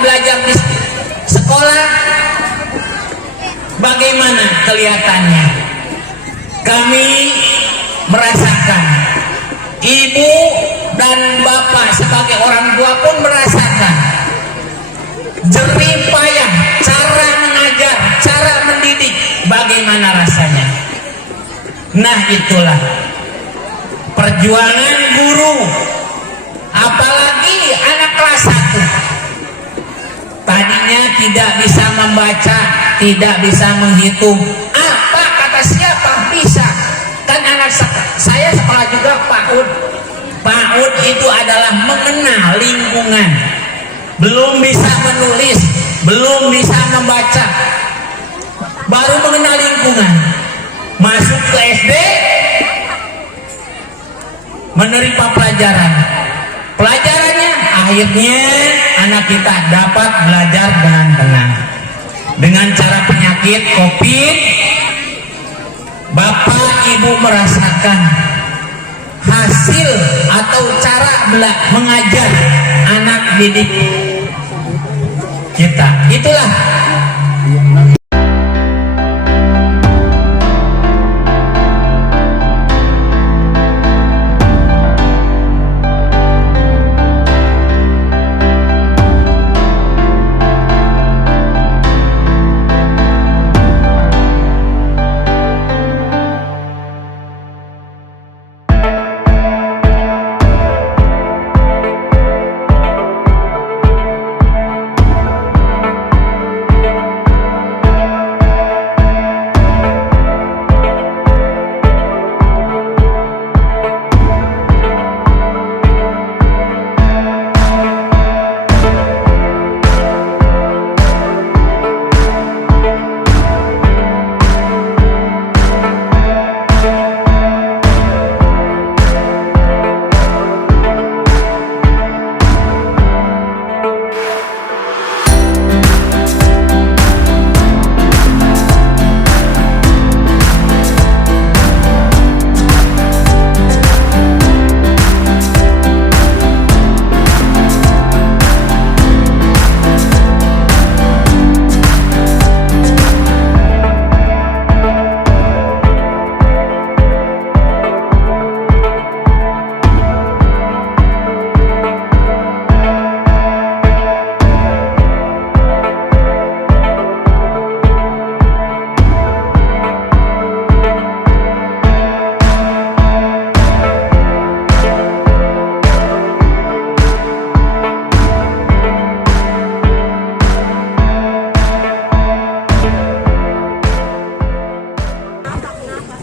belajar di sekolah, bagaimana kelihatannya? Kami merasakan, ibu dan bapak sebagai orang tua pun merasakan jerih payah cara mengajar, cara mendidik, bagaimana rasanya. Nah, itulah perjuangan guru, apalagi anak kelas 1. Tadinya tidak bisa membaca, tidak bisa menghitung. Apa kata siapa bisa? Kan anak saya sekolah juga PAUD. PAUD itu adalah mengenal lingkungan. Belum bisa menulis, belum bisa membaca, baru mengenal lingkungan. Masuk ke SD, menerima pelajaran. Pelajarannya akhirnya anak kita dapat belajar dengan tenang. Dengan cara penyakit COVID, bapak ibu merasakan hasil atau cara mengajar anak didik kita. Itulah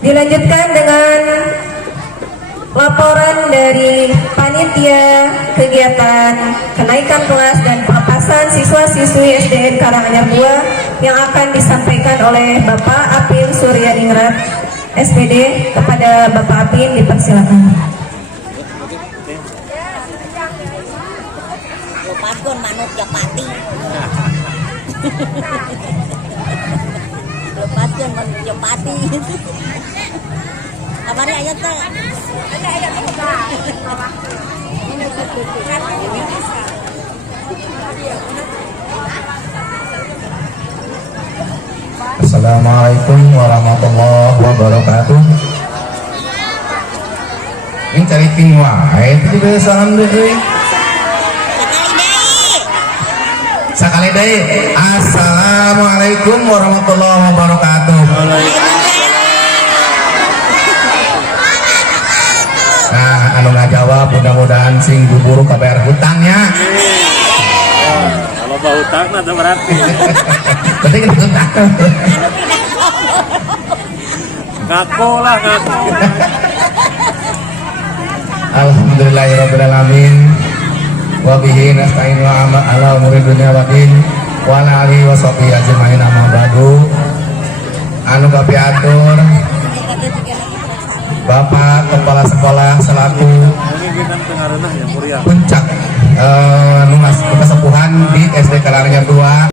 dilanjutkan dengan laporan dari panitia kegiatan kenaikan kelas dan pelepasan siswa-siswi SDN Karanganyar 2 yang akan disampaikan oleh Bapak Apin Suryaningrat SPD. Kepada Bapak Apin dipersilakan. Lepaskan manut Japati. Lepaskan manut Japati. Kamari ayat teh. Ada Assalamualaikum warahmatullahi wabarakatuh. Ini cari ting wae teh besaran deui. Sakali deui. Assalamualaikum warahmatullahi wabarakatuh. Nah, anu ngajawab mudah-mudahan sing buru kabar hutangnya. Kalau bau hutang ada berarti. Berarti kita hutang. Ngaku lah ngaku. Alhamdulillahirabbil alamin. Wa bihi nasta'inu ala umuri dunya wa din wa ala alihi wa sahbihi ajmain amma ba'du. Anu kapiatur Bapak Kepala Sekolah selaku puncak nunas kesepuhan di SD Karanganyar 2.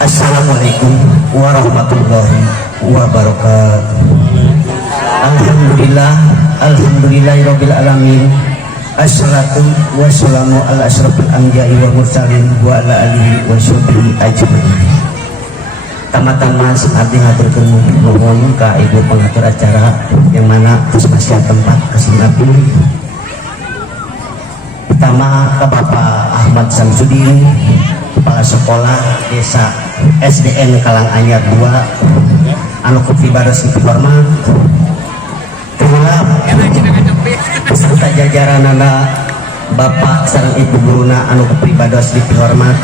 Assalamualaikum warahmatullahi wabarakatuh. Alhamdulillah, alhamdulillahirabbil alamin. Assalatu wassalamu ala asyrafil anbiya'i wal mursalin wa ala alihi wa sahbihi ajmain. Tama-tama abdi ngaturkeun nuhun ka ibu pengatur acara yang mana terus masih tempat kasih abdi. Pertama ke Bapak Ahmad Samsudin, Kepala Sekolah Desa SDN Karanganyar 2 anu kupibados dihormat. Kedua beserta jajaranana Bapak sareng Ibu guruna anu kupibados dihormat.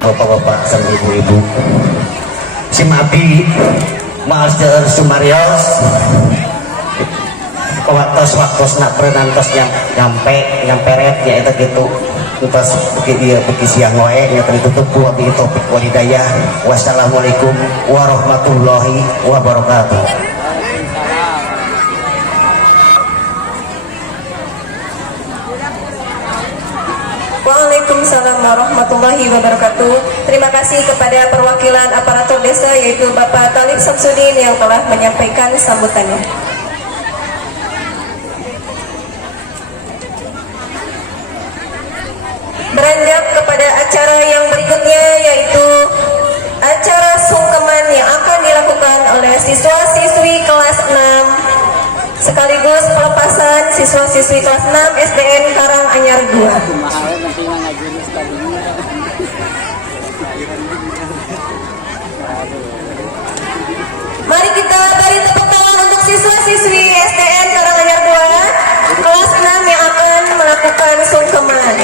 Bapak-bapak dan ibu-ibu, si Mabi Master Sumarios waktu nak perenantos nyampe red ya itu gitu pas dia bagi siang wae yang tertutup buat di topik walidayah. Wassalamualaikum warahmatullahi wabarakatuh. Waalaikumsalam warahmatullahi wabarakatuh. Terima kasih kepada perwakilan aparatur desa yaitu Bapak Talib Samsudin yang telah menyampaikan sambutannya. Beranjak kepada acara yang berikutnya yaitu acara sungkeman yang akan dilakukan oleh siswa-siswi kelas 6 sekaligus pelepasan siswa-siswi kelas 6 SDN Karanganyar 2. Mari kita beri tepuk tangan untuk siswa-siswi SDN Karanganyar 2 kelas 6 yang akan melakukan sungkeman.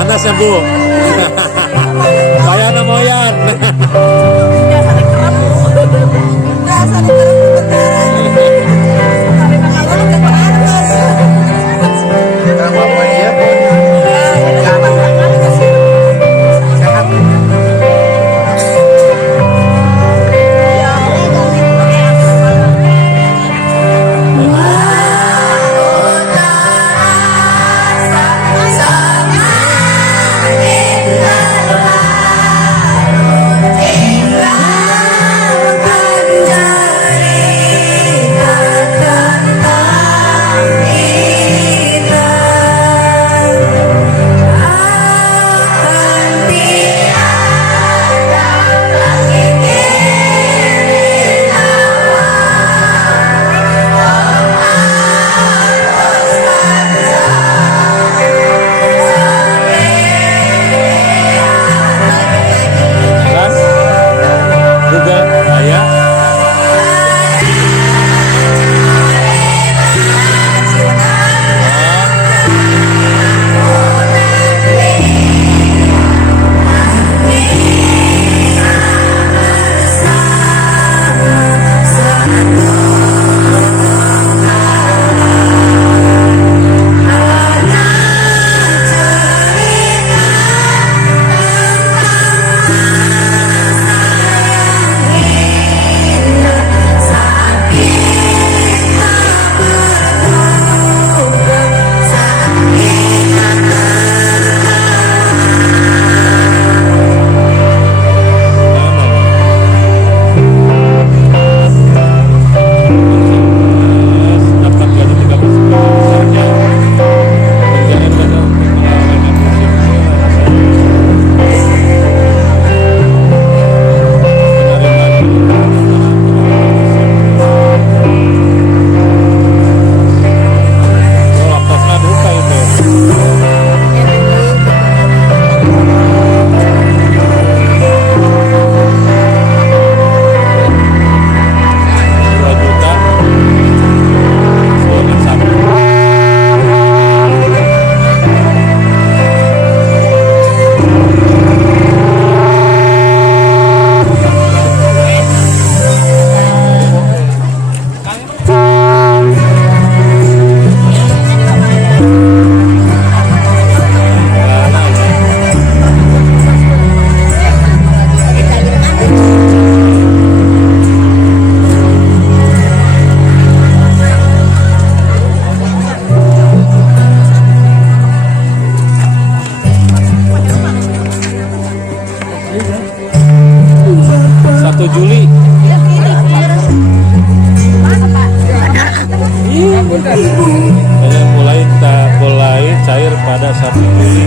Panas ya Bu. Saya moyan. Juli. Kayaknya mulai cair pada 1 Juli.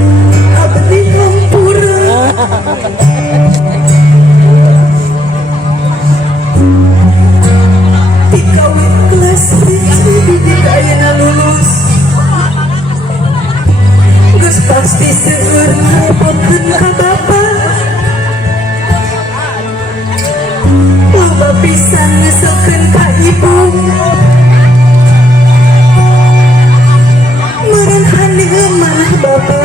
Pasti seueur ngepotkeun ka Bapa. Loba pisan ngeselkeun ka Ibu. Meureun handeung manah Bapa.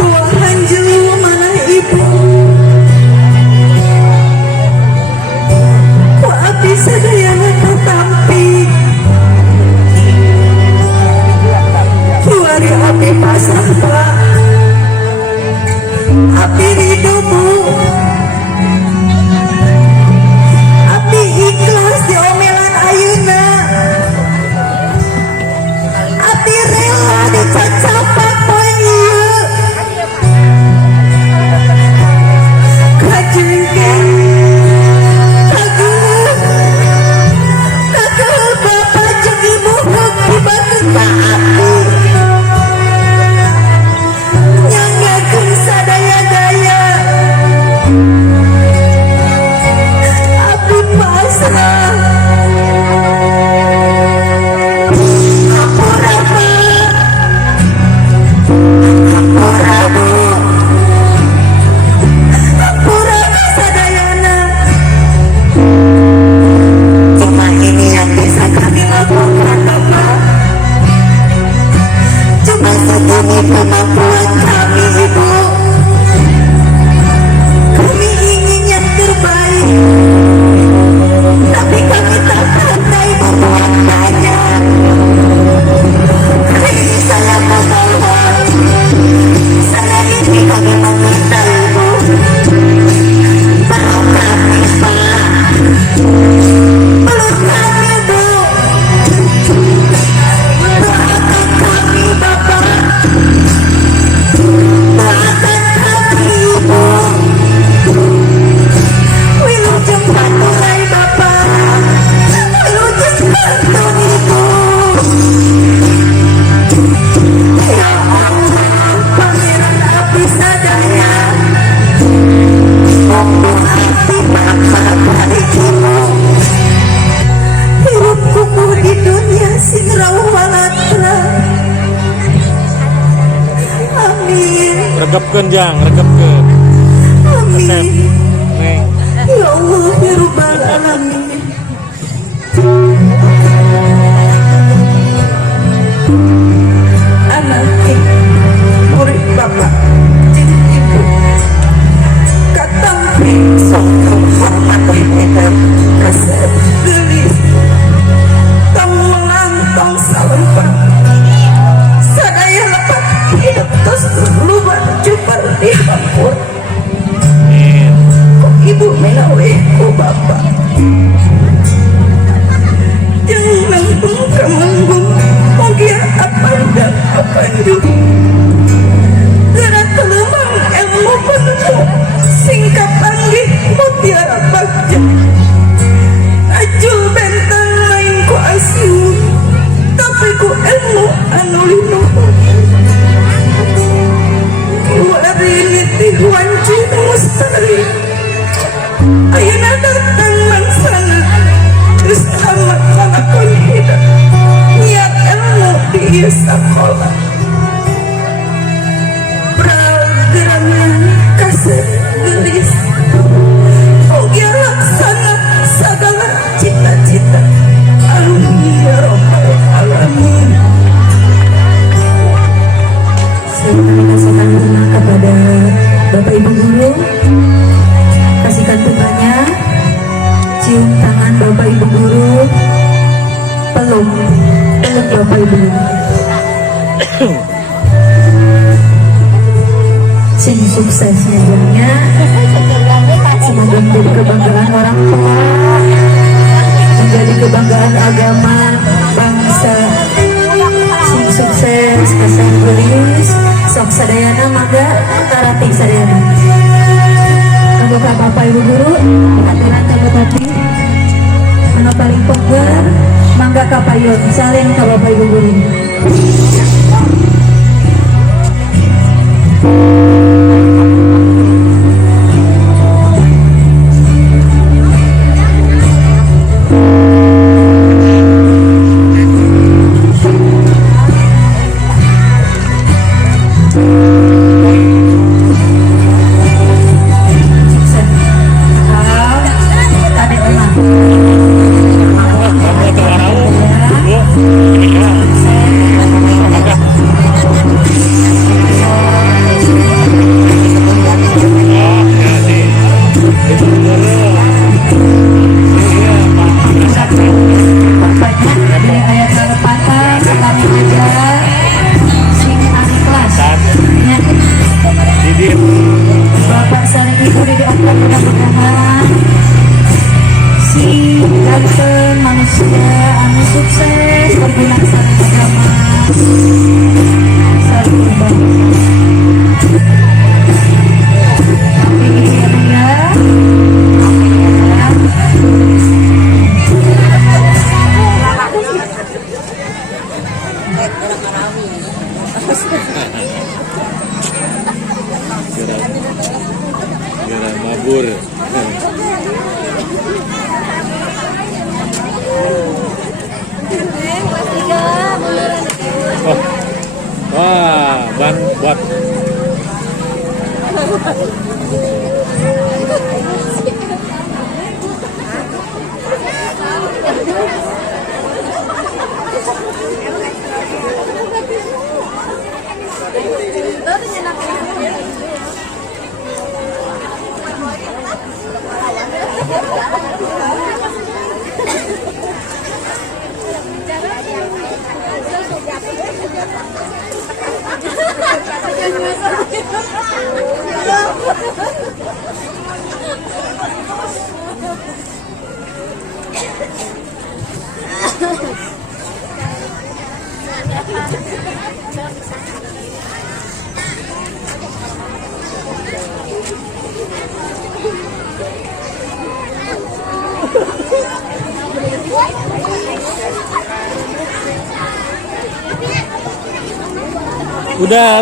Bawa hanjeu manah Ibu. Ku abdi sadayana katampi. Keluarga abdi pasrah Pak. Abdi ridho Bu. Abdi ikhlas di omelan ayeuna. Abdi rela dicacapak poe ieu. Kajengkeun kageuh Bapa jeung Ibu kibakeun ka abdi. Nyanggakeun sadaya-daya segini kemampuan kami Ibu. Kami ingin yang terbaik, tapi kami tak pandai berbuat banyak. Hari ini saya memohon, saya ini kami meminta Ibu, peluk kami Pak, peluk kami Bu, doakan kami Bapak, doakan kami Ibu. Wilujeng paturai Bapak, wilujeng pantun Ibu. Ya Allah, Pangeran Abdi Sadaya, Ompong Abdi Bapak Barikimu, hirup kukuh di dunia sing rawuh walatra. Amin, Regepkeun jang, regepkeun. amin. Neng. Ya Allah, ya Rabbal Alamin. Anak murid Bapak jeung Ibu katampi sok hormat pinten kasep geulis tong menantong salempah sadaya lepat hidup tos lubar jupar di hampur. Kok Ibu menawe ku Bapak jeung nangtung kamanggung mogia apanda apanju gerak kelemang ilmu penuh singkap panggih mutiara bagja ajul bentang lain ku asiun tapi ku ilmu anu linuhun kiwari nitih wanci mustari ayeuna datang mangsana geus tamat ngalakon hidup niat ilmu di ieu sakola pragerangan kasep geulis oge laksana sagala cita-cita amin ya rabbal alamin. Saya kami kasihkan bunga kepada Bapak Ibu Guru. Kasihkan bunganya, cium tangan Bapak Ibu Guru, peluk Bapak Ibu Guru. Sing suksesnya jadinya, semoga menjadi kebanggaan orang tua, menjadi kebanggaan agama, bangsa. Sing sukses, kasih gelis, sok sadayana mangga karati sadayana. Kaboga Bapak Ibu Guru, hadiran kabutati, anu paling populer, mangga kapayun, salin ka Bapak Ibu Guru. Bapak sareng Ibu didoakan mudah-mudahan si ganteng manusia anu sukses berguna sareng agama sareng bangsa. Amin ya. Gara mabur. Oh. Wah, ban buat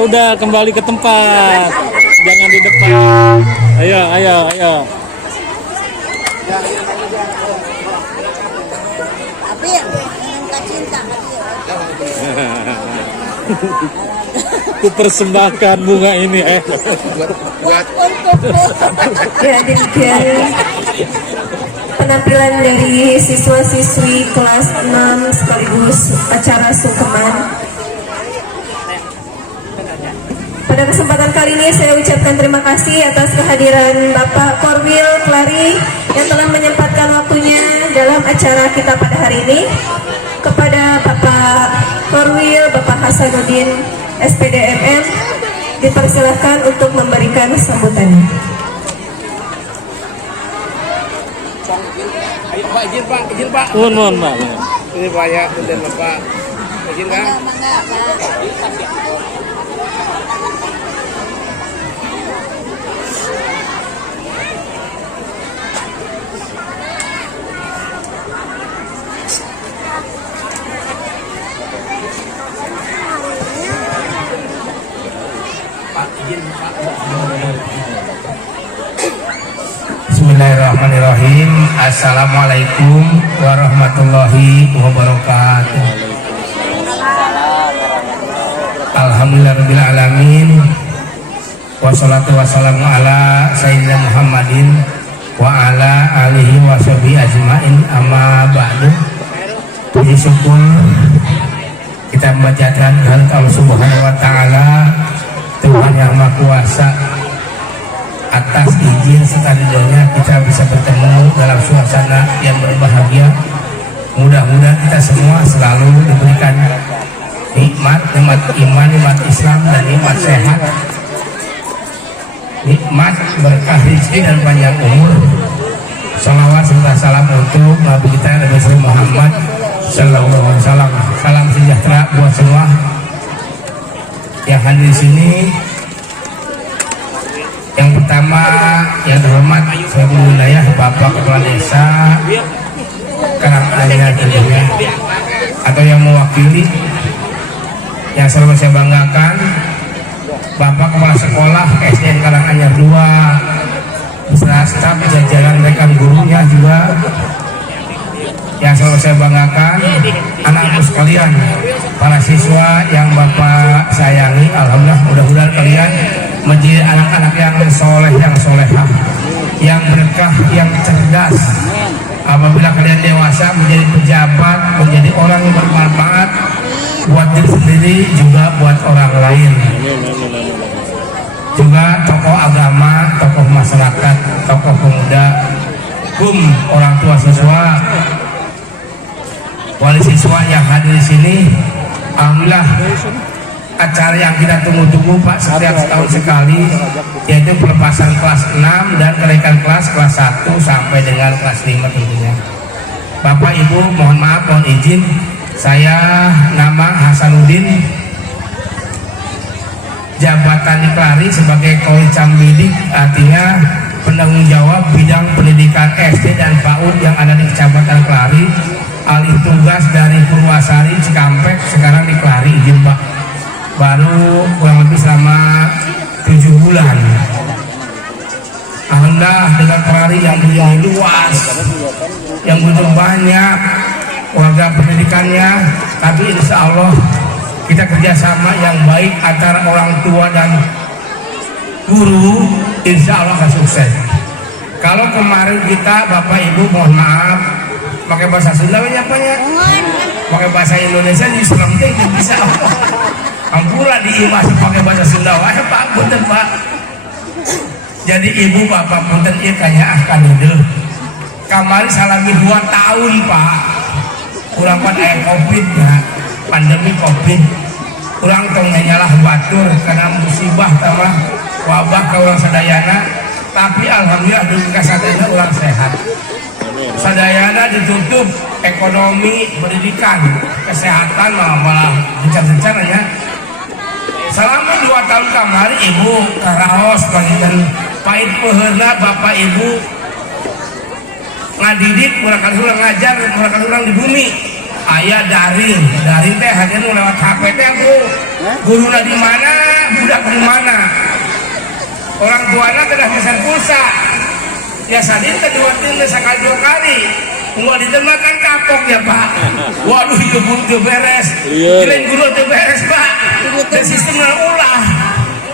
Udah kembali ke tempat. Jangan di depan. Ayo. Apir, minta cinta Apir. Ku persembahkan bunga ini Buat untukku. Ya, demikian penampilan dari siswa-siswi kelas 6 sekaligus acara sungkeman. Pada kesempatan kali ini saya ucapkan terima kasih atas kehadiran Bapak Korwil Klari yang telah menyempatkan waktunya dalam acara kita pada hari ini. Kepada Bapak Korwil, Bapak Hasanuddin SPDMM, dipersilahkan untuk memberikan sambutannya. Izin Pak. mohon Pak. Ini Pak ya, izin Bapak. Izin kan? Mangga, Pak. Bismillahirrahmanirrahim. Assalamualaikum warahmatullahi wabarakatuh. Alhamdulillahirrahmanirrahim. Wassalatu wassalamu ala Sayyidina Muhammadin wa ala alihi wa sahbihi ajma'in, amma ba'du. Puji syukur kita membacakan hal Allah Subhanahu wa ta'ala, Tuhan yang Maha Kuasa, atas izin serta ridhonya kita bisa bertemu dalam suasana yang berbahagia. Mudah-mudahan kita semua selalu diberikan nikmat iman, nikmat Islam, dan nikmat sehat, nikmat berkah rezeki dan panjang umur. Salawat serta salam untuk Nabi kita Nabi Muhammad Sallallahu Alaihi Wasallam. Salam sejahtera buat semua yang hadir di sini. Yang pertama yang terhormat saya wilayah Bapak Kepala Desa Karanganyar tentunya, atau yang mewakili, yang selalu saya banggakan Bapak Kepala Sekolah SDN Karanganyar 2 beserta staf jajaran rekan gurunya juga, yang selalu saya banggakan anak-anak sekalian, para siswa yang Bapak sayangi. Alhamdulillah, mudah-mudahan kalian menjadi anak-anak yang soleh, yang solehah, yang berkah, yang cerdas. Apabila kalian dewasa menjadi pejabat, menjadi orang yang bermanfaat buat diri sendiri juga buat orang lain. Juga tokoh agama, tokoh masyarakat, tokoh pemuda, orang tua siswa, wali siswa yang hadir di sini. Alhamdulillah, acara yang kita tunggu-tunggu Pak setiap setahun sekali, yaitu pelepasan kelas 6 dan kenaikan kelas 1 sampai dengan kelas 5 tentunya. Bapak Ibu, mohon maaf, mohon izin, saya nama Hasanuddin, jabatan di Klari sebagai Koi Cambidik, artinya penanggung jawab bidang pendidikan SD dan PAUD yang ada di Kecamatan Klari. Alih tugas dari Purwasari Cikampek, sekarang di Klari, izin Pak. Baru kurang lebih selama 7 bulan. Alhamdulillah, dengan Klari yang begitu luas, yang begitu banyak warga pendidikannya, tapi insya Allah kita kerjasama yang baik antara orang tua dan guru, insya Allah akan sukses. Kalau kemarin kita Bapak Ibu mohon maaf pakai bahasa Sunda banyak, pakai bahasa Indonesia di selenting bisa ampura diimas pakai bahasa Sunda. Wah Pak, punten Pak. Jadi Ibu Bapak punten ieu kanya akan hidup. Kamari salami 2 tahun Pak. Kurang pada Covid ya, pandemi Covid. urang tong nyalah batur karena musibah tamah wabah ka urang sadayana, tapi alhamdulillah dugi ka sadayana urang sehat. Sadayana ditutup ekonomi, pendidikan, kesehatan malah gencar-gencarnya. Selama 2 tahun kemarin ibu karaos bagian pahit peheurna bapak ibu ngadidik murah urang ngajar murah urang di bumi. Aya daring teh hanya lewat HP teh Bu. Guruna di mana, budak di mana. Orang tuanya kena pesan pulsa. Ya sadin kedua sekali 2 kali. Mau ditermakan kapok ya Pak. Waduh ibu tuh beres. Kirain guru tuh beres Pak. Dan sistemnya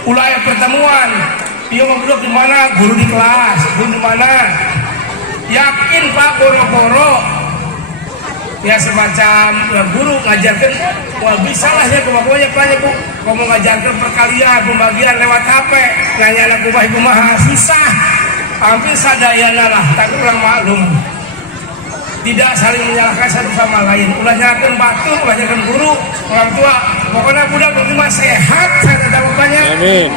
ulah yang pertemuan. Dia mau duduk di mana? Guru di kelas. Guru di mana? Yakin Pak boro-boro. Ya semacam guru ngajarkan, wah bisa lah ya kemampuannya Pak ya Bu. Kalau mau ngajarkan perkalian, pembagian lewat HP, nanya anak ibu mah susah. Hampir sadayana lah, tapi orang maklum. Tidak saling menyalahkan satu sama lain. Ulah nyalakan batu, ulah nyalakan guru, orang tua. Pokoknya budak berterima sehat, saya kata bapaknya. Amin.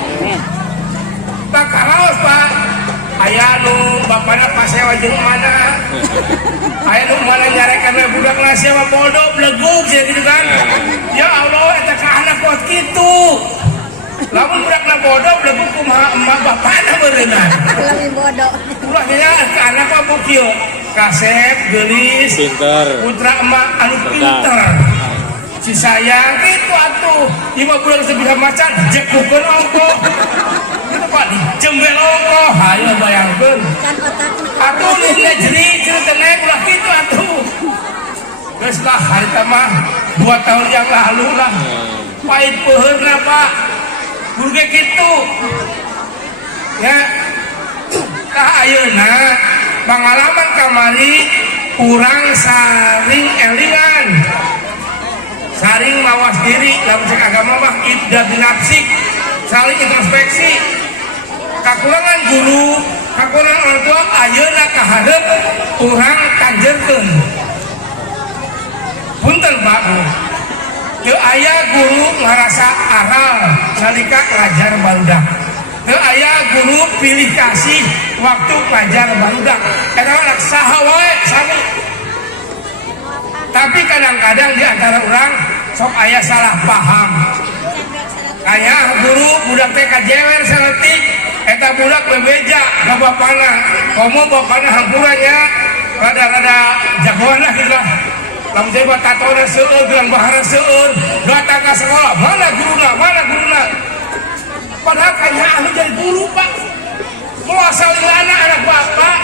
Pak karaos Pak. Ayah nu bapaknya pas sewa jeung mana. Ayah nu mana nyarekan we budak nasi sama bodoh blegug ya gitu kan. Ya Allah eta ka anak kuat kitu. Lamun budakna bodoh blegug kumaha emak bapana beureunan. Lebih bodoh. Ulah nya ka anak mah kieu. Kasep, geulis, Pinter. putra emak anu pinter. Si sayang itu atuh. Ibu budak bisa macan jekukeun ongkoh. Itu Pak dijembel ongkoh. Hayo bayangkeun. Kan otaknya. Atuh nih jadi cerita naik ulah gitu atuh. Geus lah harita mah 2 tahun yang lalu lah. Pahit peheurna Pak. Guru ge kitu. Ya. Tah ayeuna pengalaman kamari urang saring elingan. Saring mawas diri dalam cek agama mah idda binafsik. Saling introspeksi. Kakurangan guru, kakurangan orang tua ayeuna kaharep urang kanjerkeun. Punten Pak Bu. Teu aya guru ngarasa aral nalika ngajar barudak. Teu aya guru pilih kasih waktu ngajar barudak. Eta mah saha wae sami. Tapi kadang-kadang di antara orang sok aya salah paham. Kayak guru budak teh kajewer seletik, eta budak bebeja ka bapana. Komo bapana hampurannya rada-rada jagoan lah gitu lah. Lamun teh tatona seueur, gelang bahara seueur, datang ka sekolah, mana guruna? Padahal kayaknya anu jadi guru Pak. Mau asal ilana anak bapak,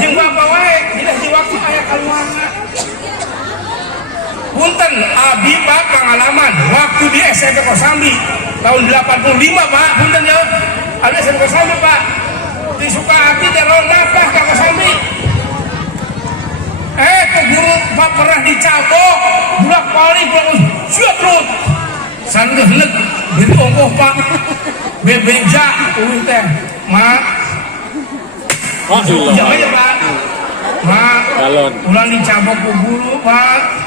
jeung bapak wae, tidak di waktu aya kaluarna. Punten abi Pak pengalaman waktu di SMP Kosambi tahun 85 Pak, punten ya. Ada SMP Kosambi Pak. Di Sukahati dan Londapah ke Kosambi. Ke guru Pak pernah dicabok, budak pali budak syutrut. Sandeulek diri ongkoh Pak. Bebeja ulun teh. Mak. Jangan ya Pak. Mak. Ulang dicabok ku guru Pak.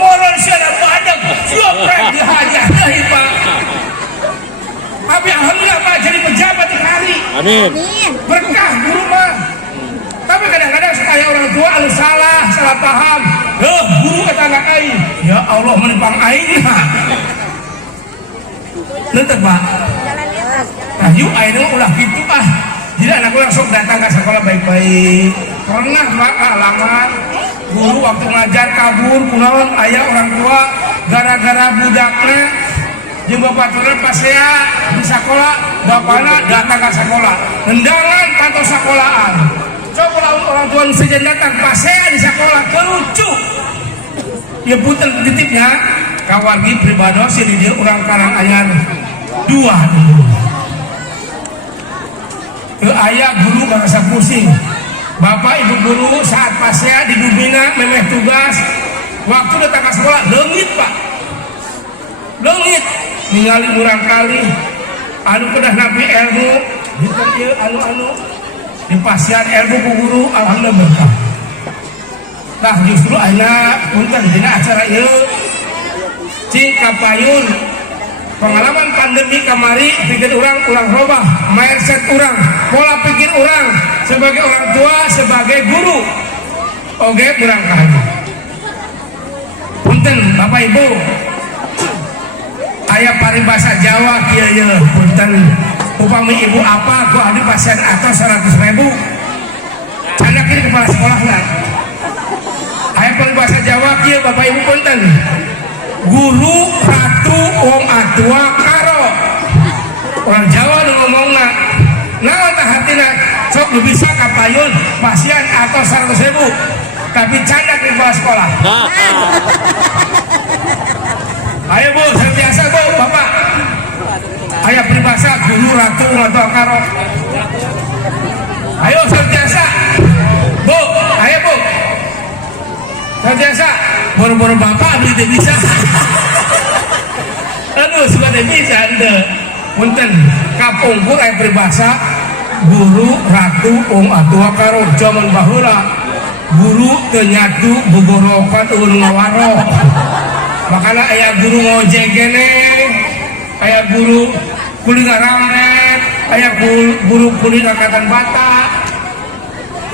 Moral siapa banyak, siapa dihajar dari Pak. Tapi alhamdulillah Pak jadi pejabat di hari. Amin. Berkah guru mah. Tapi kadang-kadang supaya orang tua anu salah paham. Guru kata anak aing. Ya Allah menipang aing. Nanti Pak. Nah yuk aing ulah gitu ah. Jadi anak ulang sok datang ke sekolah baik-baik. Pernah Pak alamat guru waktu ngajar kabur kunaon aya orang tua gara-gara budakna jeung bapaturna pasea di sekolah bapana datang ke sekolah nendangan kantor sekolahan coba orang tua nu sejen datang pasea di sekolah kelucu ya punten titipnya kawargi pribados di dieu urang Karanganyar 2 dulu teu aya guru merasa pusing. Bapak ibu guru saat pasnya di Dubina memeh tugas waktu datang ke sekolah leungit Pak leungit ningali urang kali anu kedah nabi ilmu dieu anu di pasian ilmu ku guru alhamdulillah berkah. Nah justru ayeuna punten dina acara ieu cing kapayun pandemi kamari pikir orang robah mindset orang, pola pikir orang sebagai orang tua, sebagai guru. Oke, kurang kahana. Punten Bapak Ibu, aya paribasa Jawa kieu ye, punten upami ibu apa ku adi pasien atau 100.000 anak ini kepala sekolah lah. Aya paribasa Jawa kieu Bapak Ibu punten, guru ratu wong atua karo. Orang Jawa nu ngomongna naon tah hatina sok nu bisa kapayun pasien atau 100.000 tapi candak di kepala sekolah. Ayo Bu, saya biasa Bu, Bapak. Ayo peribahasa guru ratu atau karo. Ayo saya biasa. Bu, ayo Bu. Saya biasa. Boro-boro Bapak abdi teu bisa. Aduh, suka teu bisa ande. Punten, kapungkur aya peribahasa guru ratu wong atua karo zaman baheula. Guru teu nyatu bogorokan ulun ngawaro. Makanya ayah guru ngojek gene, ayah guru kuli ngaramnet, ayah guru kuli ngangkatan bata.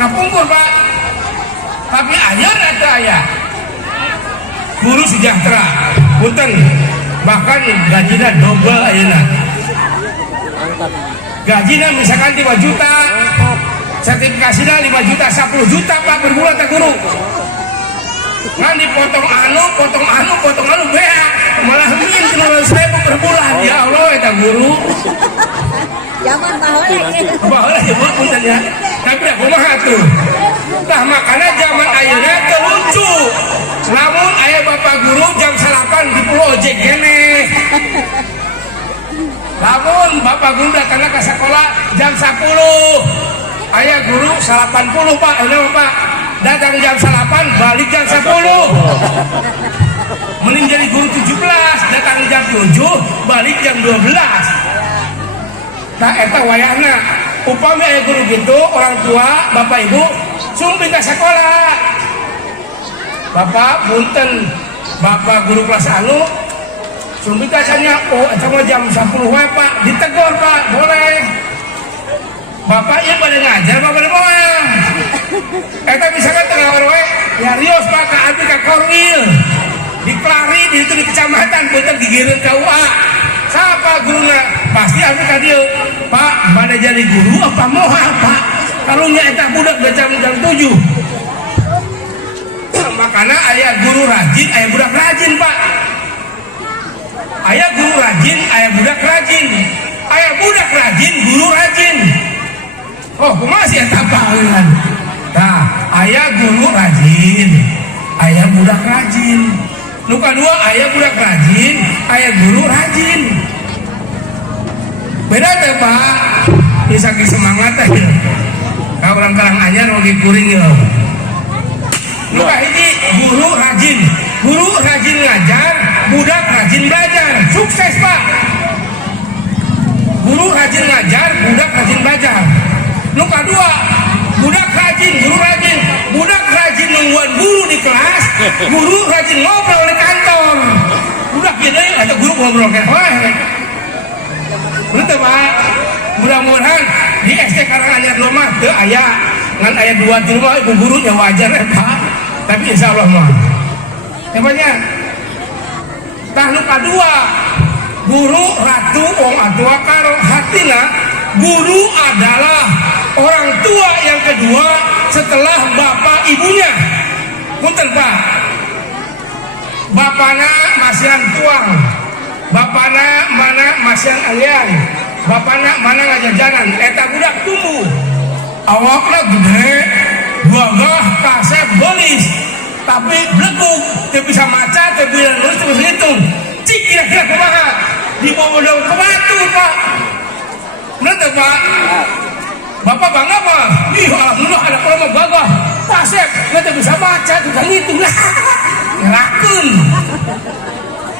Kapungkur Pak, tapi ayah rata ayah guru sejahtera, punten bahkan gajinya double ayeuna. Gajinya misalkan 5 juta, sertifikasinya 5 juta, 10 juta Pak per bulan tak guru. Kan dipotong anu bea malah min 15.000 per bulan. Ya Allah eta guru Zaman baheula ya Bu punten ya, tapi da kumaha tuh tah makana zaman ayeuna teu lucu lamun aya bapak guru jam 8 di pulau ojek gene. Lamun bapak guru datang ke sekolah jam 10 aya guru 80 Pak, ini Pak datang jam 8 balik jam 10. Mending jadi guru 17 datang jam 7 balik jam 12. Nah eta wayahna upami aya guru gitu orang tua bapak ibu sumpi ke sekolah. Bapak punten bapak guru kelas anu sumpi kasanya oh eta mah jam 10 wae Pak, ditegur Pak boleh. Bapak ieu pada ngajar bapak pada moal. Eta misalkan tengah wae ya rios Pak ka abdi ka Korwil. Diklari di itu di kecamatan punten digireun ka UA. Siapa guruna? Pasti abdi ka dieu. Pak, pada jadi guru apa moal Pak? Karunya eta budak jam 7. Makanya ayah guru rajin, ayah budak rajin Pak. Ayah guru rajin, ayah budak rajin. Ayah budak rajin, guru rajin. Oh, masih eta paeulan. Nah, ayah guru rajin, ayah budak rajin. Nu kadua ayah budak rajin, ayah guru rajin. Beda teh Pak. Ieu saking semangat teh. Ka urang karang anyar oge kuring ya. Nu kahiji guru rajin ngajar, budak rajin belajar. Sukses Pak. Guru rajin ngajar, budak rajin belajar. Nu kadua budak rajin, guru rajin. Budak rajin nungguan guru di kelas, guru rajin ngobrol di kantor. Budak gede atau guru ngobrol kayak wae. Betul Pak. Mudah-mudahan di SD Karanganyar mah teu aya ngan aya 2 rumah ibu guru ya wajar Pak. Tapi insya Allah mah. Emangnya tah nu kadua guru ratu wong atua karo hatina guru adalah orang tua yang kedua setelah bapak ibunya. Punten Pak. Bapana masihan tuang, bapana mana masihan alian, bapana mana ngajajanan. Eta budak tumbuh awakna gede, gagah, kasep, gelis, tapi bleguk, teu bisa maca, teu bisa nulis, teu bisa hitung. Cik kira-kira kumaha? Dibobodong ke batu Pak. Bener teh Pak. Bapak bangga Pak. Ih alhamdulillah anak orang mah gagah. Kasep, teu bisa baca, teu bisa ngitung. Ngelakeun.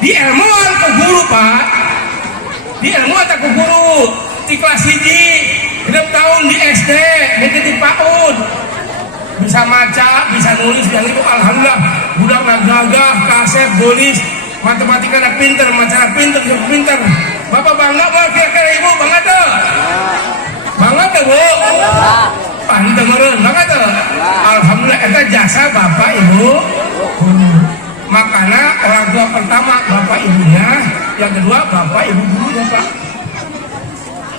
Di ilmuan ke guru Pak. Di ilmuan tak ke guru. Di kelas 1 6 tahun di SD, di PAUD. Bisa maca, bisa nulis dan itu alhamdulillah. Budak gagah, kasep, gelis, matematika pinter, macara pinter. Bapak bangga jasa bapak ibu guru. Makanya orang tua pertama bapak ibunya, yang kedua bapak ibu gurunya pak.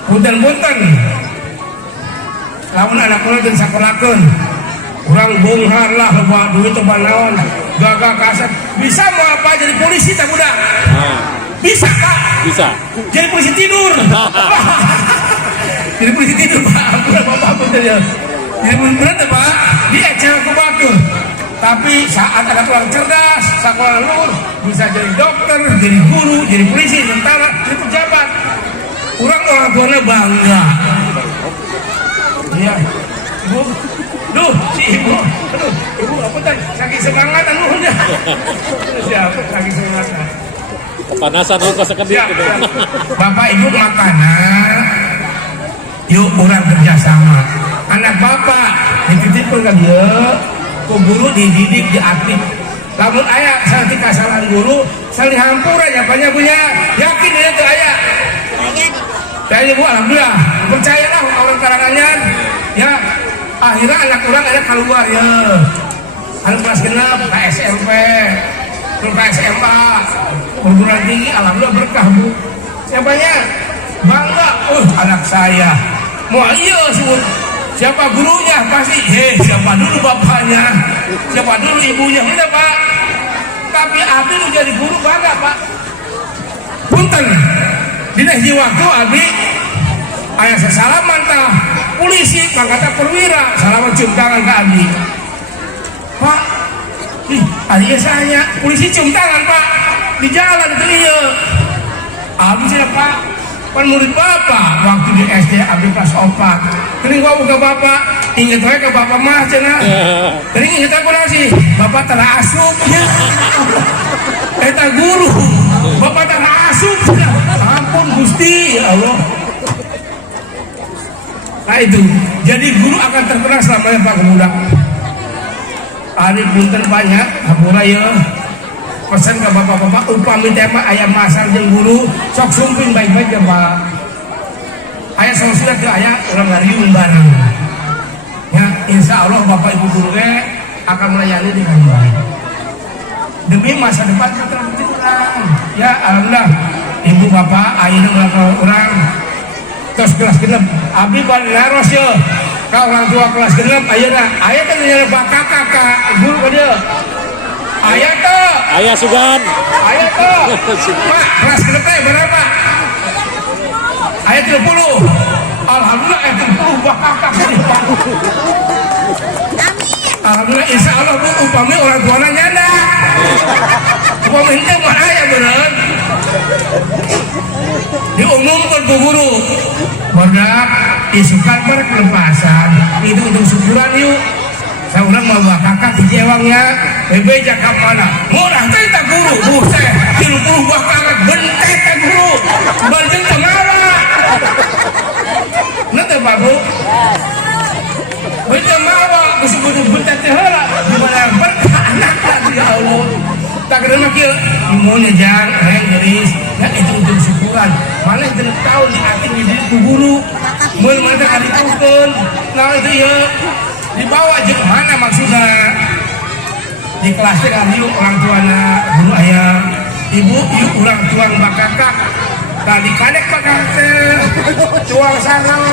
Punten-punten, lamun anak kula teu sakolakeun, urang bunghar lah bawa duit teu naon, gagal kaset, bisa mau apa jadi polisi tak budak? Bisa pak? Bisa. Jadi polisi tidur. Jadi polisi tidur pak, udah bapak punten ya. Jadi bener pak, dia cara ke batu. Tapi saat ada orang cerdas, sekolah lulus, bisa jadi dokter, jadi guru, jadi polisi, tentara, jadi pejabat. Orang tuanya bangga. Iya, ibu, duh, si ibu, aduh, ibu apa tadi? Sakit semangat, anunya. Siapa sakit semangat? Kepanasan lu kesekedip gitu. Bapak ibu makanan, yuk orang kerjasama. Anak bapak dititipkan ke dia, ku guru dididik diaktif. Lamun ayah saling kesalahan guru, saling hampur aja banyak punya. Yakin dia tuh ayah. Saya ibu alhamdulillah percayalah orang karangannya. Ya akhirnya anak orang ada keluar ya. Anak kelas genap ke SMP, terus ke SMA, perguruan tinggi, alhamdulillah berkah bu. Siapanya bangga, anak saya. Mau iya sebut. Siapa gurunya pasti, siapa dulu bapaknya, siapa dulu ibunya, udah pak. Tapi Abi lu jadi guru bangga pak. Punten, dina hiji waktu Abi, ayah sesalaman tah, polisi pangkatnya perwira, salaman cium tangan ke Abi. Pak, adik saya, polisi cium tangan pak, di jalan itu iya. Abi siapa pak? Pan murid bapak waktu di SD Abi kelas 4. Kering gua ke bapak, inget aja ke bapak mah cenah. Kering inget aku nasi, bapak telah asup ya. Eta guru, bapak telah asup cenah. Ampun Gusti, ya Allah. Nah itu, jadi guru akan terkenal selamanya pak kemudak. Ari punten banyak, hapura ya. Pesan ke bapak-bapak upami tema ayam masang jeung guru sok sumping baik-baik ya pak. Ayah solusinya ke ayah orang ngariung bareng. Ya insya Allah bapak ibu guru akan melayani dengan baik demi masa depan putra putri orang. Ya alhamdulillah ibu bapak ayah orang terus kelas genep. Abi balik naros ya. Kau orang tua kelas genep ayah kan nyari bakal kakak guru kan dia. Ayah tuh. Ayah Sugan. Ayah tuh. Pak, kelas genepnya berapa? Ayat 30. Alhamdulillah ayat 30 bakal Pak. Alhamdulillah insya Allah bu upami orang tuanya nyanda. Upami itu mah ayah bener. Diumumkan ke guru. Berdak isukan merek lepasan. Itu untuk syukuran yuk. Saya ulang mau kakak di jewangnya bebe jakap mana murah teh guru buset 30 buah kakak bentet teh guru banjeng tengawa nanti pak bu benjeng mawa disebut bentet teh heula gimana berkah anak ya Allah tak kena makil imunnya jangan yang geris nah itu untuk syukuran mana yang tidak tahu di aktif di diri guru mul mana adikukun nah itu ya dibawa aja kemana maksudnya di kelasnya kami orang tuanya guru ayah ibu yuk orang tua mbak kakak tadi kadek pak kakak tuang sarang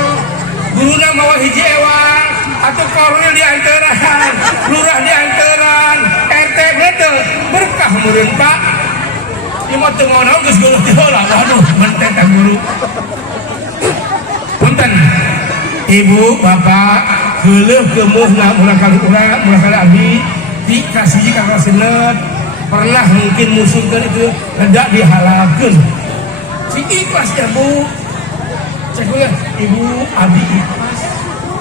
gurunya mau hiji ewang atau kornil diantaran lurah diantaran RT betul berkah murid pak ini mau tengok nonggus guru diolah waduh benten guru punten ibu bapak geleh gemuh mulai kali abi dikasih kakak senet pernah mungkin musuhkan itu hendak dihalalkan si ikhlas ya bu cek ya ibu abi ikhlas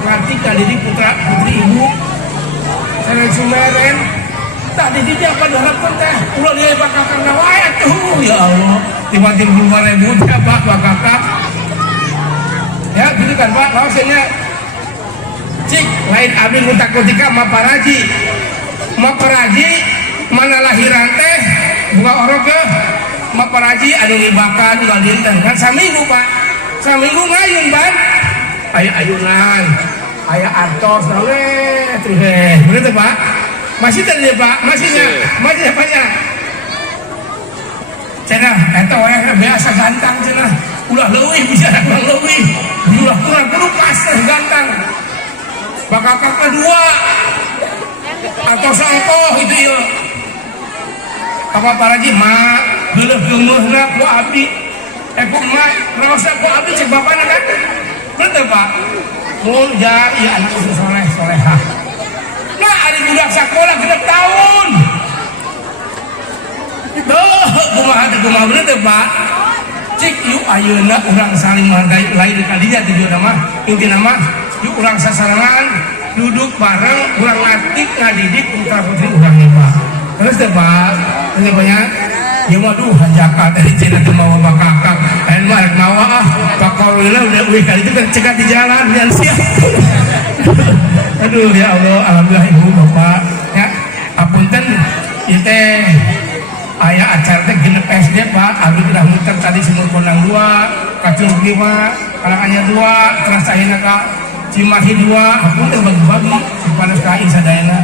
ngerti kali ini putra putri ibu saya sumeren tadi dia apa diharapkan teh ulah dia bakal karena wayat tuh ya Allah tiba-tiba keluar ibu dia bak kakak ya gitu kan pak maksudnya cik lain abdi mutak-mutika maparaji mana lahiran teh buka orang ke maparaji anu ngibakan tinggal dinten kan saminggu pak saminggu ngayun ban ayah ayunan ayah artos nawe bener pak Masih tadi Pak, masihnya, masih banyak. Cenah, eta wayah biasa gantang cenah. Ulah leuwih bisa ulah leuwih. Ulah kurang kudu pas gantang. Bakal dua atau sangkoh itu ya. Apa paraji mak geuleuh geumeuhna ku abdi. Ku mak raos ku abdi cek bapana kan. Betul Pak. Mun ja ieu anak soleh solehah. Nah, ada budak sekolah 6 tahun. Duh, kumaha bener Pak. Cik yuk ayeuna urang saling menghargai lain kadinya tujuan mah. Intina mah yuk urang sasarangan duduk bareng urang ngatik ngadidik putra putri urang Pak. Terus teh Pak, ini banyak. Ya waduh hanjaka dari Cina teh mawa bakakak. Ayeuna mah rek mawa ah. Pakolina udah kali itu kan cegat di jalan dan siap. Aduh ya Allah, alhamdulillah ibu bapak ya apunten ieu teh aya acara teh genep SD Pak, abdi udah muter tadi Sumur Kondang 2, Kacung 5, Karanganyar 2, terus ayeuna ka Cimahi 2, apunten bagi-bagi sipanos ka sadayana.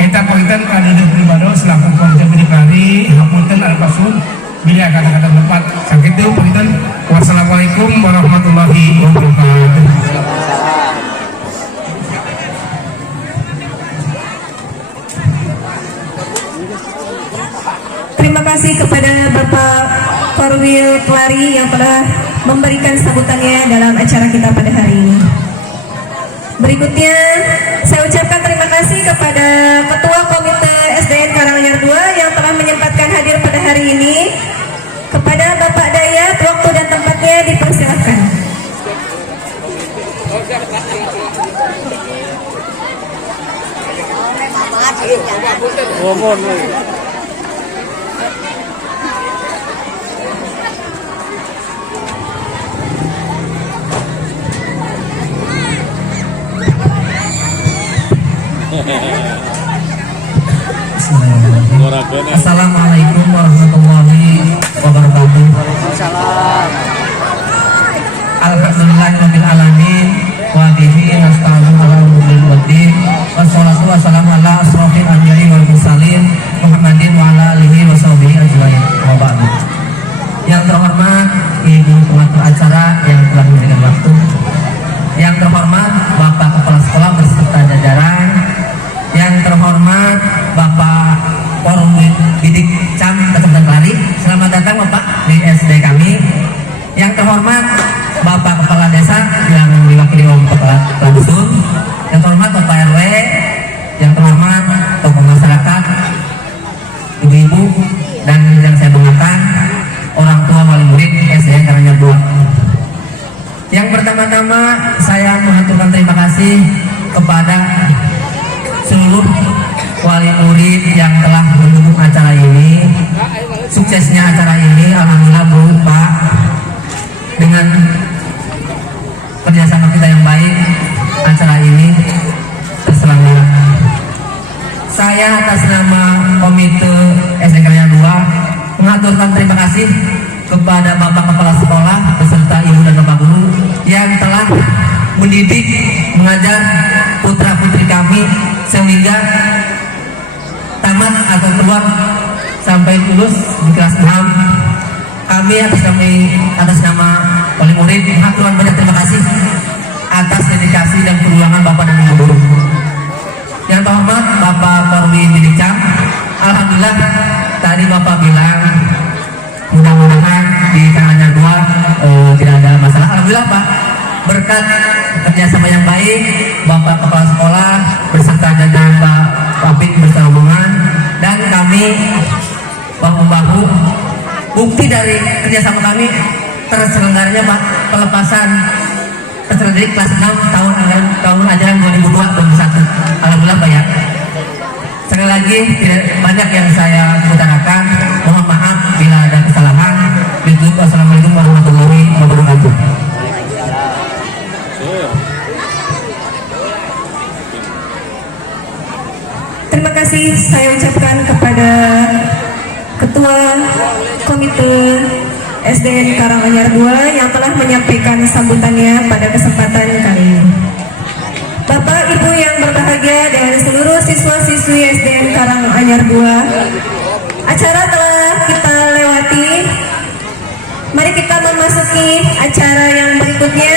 Eta punten ka Deudeuh Pribado selaku Komite Berdikari, apunten alpasun bila kata-kata tepat. Sakitu punten. Wassalamualaikum warahmatullahi wabarakatuh. Terima kasih kepada Bapak Korwil Klari yang telah memberikan sambutannya dalam acara kita pada hari ini. Berikutnya, saya ucapkan terima kasih kepada Ketua Komite SDN Karanganyar 2 yang telah menyempatkan hadir pada hari ini. Kepada Bapak Dayat, waktu dan tempatnya dipersilakan. Assalamualaikum warahmatullahi wabarakatuh. Alhamdulillahirabbil alamin wa bihi nasta'inu ala umuril waddin. Wassalatu wassalamu ala asrofil anbiya'i wal mursalin Muhammadin wa ala alihi wa sahbihi ajmain. Wa ba'du. Yang terhormat Ibu pengatur acara yang telah memberikan waktu. Yang terhormat Bapak Kepala Sekolah beserta jajaran. Yang terhormat Bapak Forum Didik Cam Kecamatan Klari, selamat datang Bapak di SD kami. Yang terhormat Bapak Kepala Desa yang diwakili oleh Kepala Dusun. Yang terhormat Bapak RW. Yang terhormat tokoh masyarakat, ibu-ibu, dan yang saya banggakan orang tua wali murid SDN Karanganyar 2. Yang pertama-tama saya mengaturkan terima kasih kepada seluruh wali murid yang telah mendukung acara ini. Suksesnya acara ini alhamdulillah Bu Pak, dengan kerjasama kita yang baik acara ini terselenggara. Saya atas nama Komite SD Karanganyar 2 mengaturkan terima kasih kepada Bapak Kepala Sekolah beserta Ibu dan Bapak Guru yang telah mendidik, mengajar putra-putri kami sehingga tamat atau keluar sampai lulus di kelas 6. Kami atas nama wali murid mengaturkan banyak terima kasih atas dedikasi dan perjuangan Bapak dan Ibu guru. Yang terhormat Bapak Korwil Didik Cam, alhamdulillah tadi Bapak bilang mudah-mudahan di Karanganyar 2 tidak ada masalah. Alhamdulillah Pak, berkat kerjasama yang baik Bapak Kepala Sekolah beserta jajaran Pak Wabik bersama dan kami bahu-bahu. Bukti dari kerjasama kami terselenggaranya Pak pelepasan peserta didik kelas 6 tahun ajaran 2002-2021. Alhamdulillah Pak ya. Sekali lagi banyak yang saya utarakan. Mohon maaf bila ada kesalahan. Wassalamualaikum warahmatullahi wabarakatuh. Terima kasih saya ucapkan kepada Ketua Komite SDN Karanganyar 2 yang telah menyampaikan sambutannya pada kesempatan kali ini. Bapak, Ibu yang berbahagia dan seluruh siswa-siswi SDN Buah. Acara telah kita lewati. Mari kita memasuki acara yang berikutnya,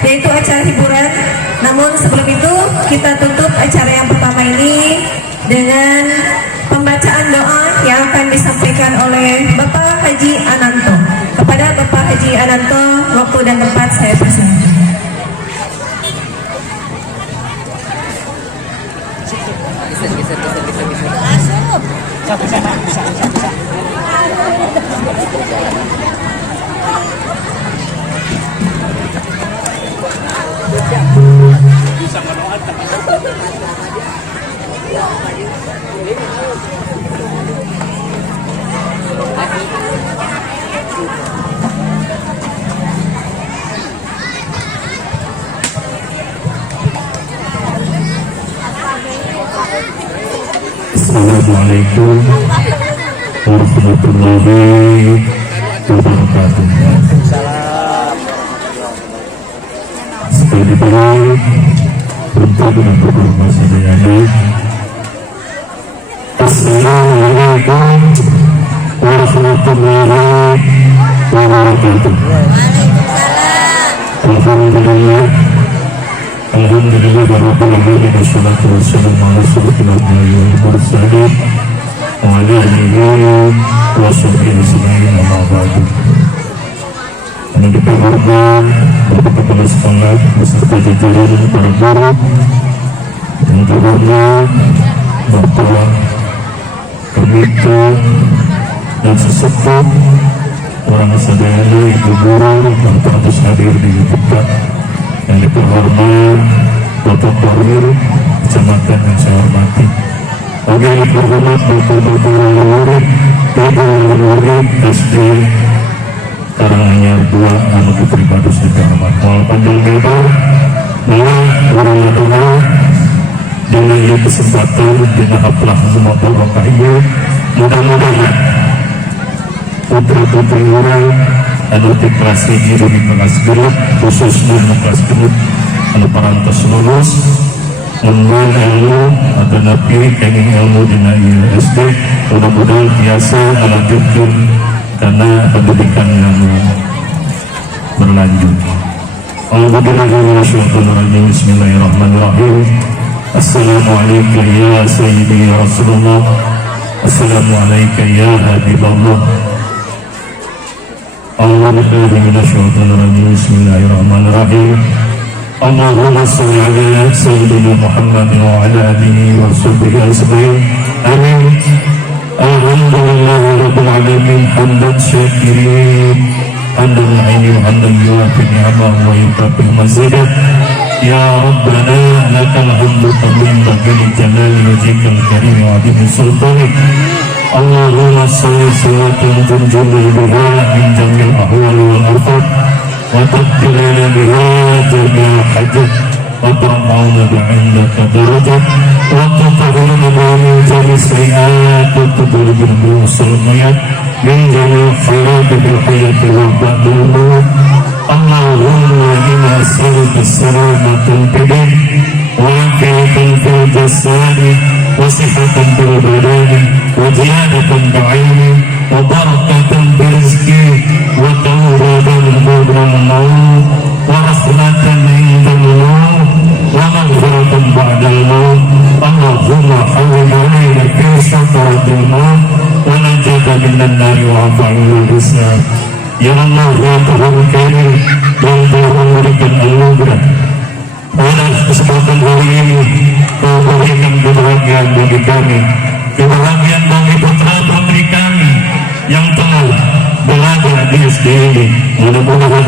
yaitu acara hiburan. Namun sebelum itu kita tutup acara yang pertama ini dengan pembacaan doa yang akan disampaikan oleh Bapak Haji Ananto. Kepada Bapak Haji Ananto, waktu dan tempat saya persilakan. Assalamualaikum warahmatullahi wabarakatuh. Sekali lagi untuk informasi ini. Assalamualaikum warahmatullahi wabarakatuh. Alhamdulillah. Alhamdulillah rabbil alamin wassalatu wassalamu ala sayyidil mursalin wa ala alihi wa sahbihi ajma'in amma ba'du. Yang diperhormatkan Bapak Kepala Sekolah beserta jajaran para guru, yang terhormat Bapak Komite dan sesepuh orang sadaya, ibu guru yang terus hadir di tempat. Yang diperhormat Bapak Korwil Kecamatan yang saya hormati, yang diperhormat Bapak-Bapak murid, Ibu-Ibu SD Karanganyar 2 anu diterima dosa hormat. Mohon panjang lebar warahmatullah dengan ini kesempatan dengan aplah semua barokah ini. Mudah-mudahan putri-putri orang anu di kelas ini di kelas genep, khususnya di kelas genep anu parantos lulus mengulang ilmu atau napi kenging ilmu di SD, mudah-mudahan biasa melanjutkan karena pendidikan yang berlanjut. Bismillahirrahmanirrahim. Assalamualaikum ya Sayyidi ya Rasulullah. Assalamualaikum ya Habiballah. Bismillahirrahmanirrahim. Allahumma salli ala Sayyidina Muhammad wa ala alihi wa sahbihi ajma'in. Amin. Alhamdulillah rabbil alamin hamdan syakirin hamdan mu'inin hamdan yuwafi ni'amah wa yukafi mazidah. Ya Rabbana lakal hamdu tabim bagani jalali wajhikal karim wa adimi sultanik. Allahumma salli salatan tunjulu biha min jamil ahwali wal arfat wa tabtilana biha jamil hajat wa ta'mauna bi'indaka darajat wa tutahulana biha min jamil sayi'at wa tudulubin bi'usulmayat min jamil khairat bil hayati wa ba'dul maut. Allahumma inna as'aluka salamatul bidin wa afiatan fil jasadi wa sihatan bil badani wa ziyadatan bil ilmi wa barakatan bil rizqi wa tawbatan qabla al-maut wa rahmatan inda al-maut wa maghfiratan ba'da al-maut. Allahumma hawwin alayna fi sakaratil maut wa najata minan nari wa afa'il hisab. Ya Allah, ya Tuhan kami yang telah memberikan anugerah pada kesempatan hari ini, Kau berikan kebahagiaan bagi kami, kebahagiaan bagi putra-putri kami yang telah berada di SD ini. Mudah-mudahan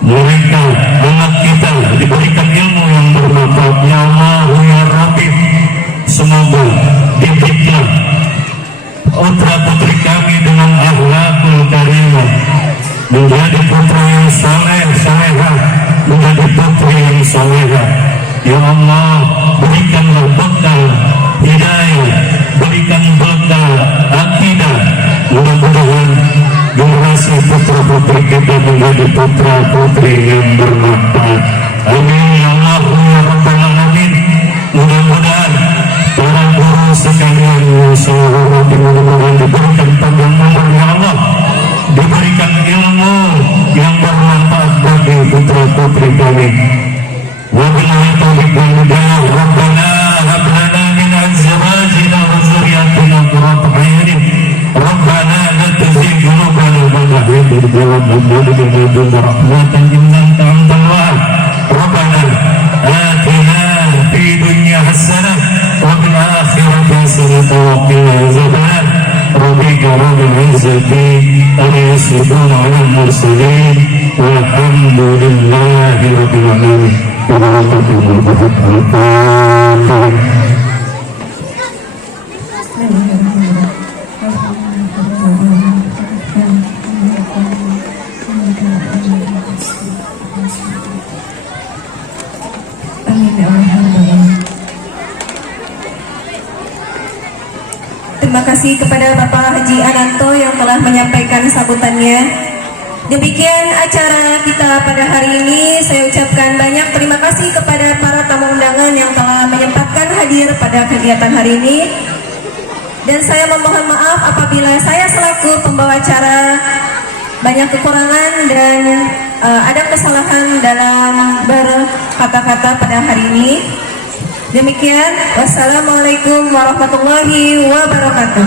mereka, anak kita diberikan ilmu yang bermanfaat. Ya Allah, ya Rabbi, semoga diberikan putra-putri kami dengan akhlakul karimah, menjadi putra yang saleh, salehah, menjadi putri yang salehah. Ya Allah, berikanlah bekal hidayah, berikan bekal akidah. Mudah-mudahan generasi putra-putri kita menjadi putra-putri yang bermanfaat. Amin ya Allah ya Rabbal Alamin. Mudah-mudahan para guru sekalian seluruh mudah-mudahan diberikan panjang umur ya Allah, diberikan ilmu yang bermanfaat bagi putra-putri kami. Wabillahi taufiq wal hidayah. Rabbana hab lana min azwajina wa dhurriyyatina qurrata a'yun. Rabbana la tuzigh qulubana ba'da idh hadaytana wa hab lana min ladunka rahmatan innaka antal wahhab. Rabbana atina fid dunya hasanah wa fil akhirati hasanah wa qina adzabannar. ربك رب العزة أن يصفون على المرسلين والحمد لله رب العالمين. Terima kasih kepada Bapak Haji Ananto yang telah menyampaikan sambutannya. Demikian acara kita pada hari ini. Saya ucapkan banyak terima kasih kepada para tamu undangan yang telah menyempatkan hadir pada kegiatan hari ini. Dan saya memohon maaf apabila saya selaku pembawa acara banyak kekurangan dan ada kesalahan dalam berkata-kata pada hari ini. Demikian, wassalamualaikum warahmatullahi wabarakatuh.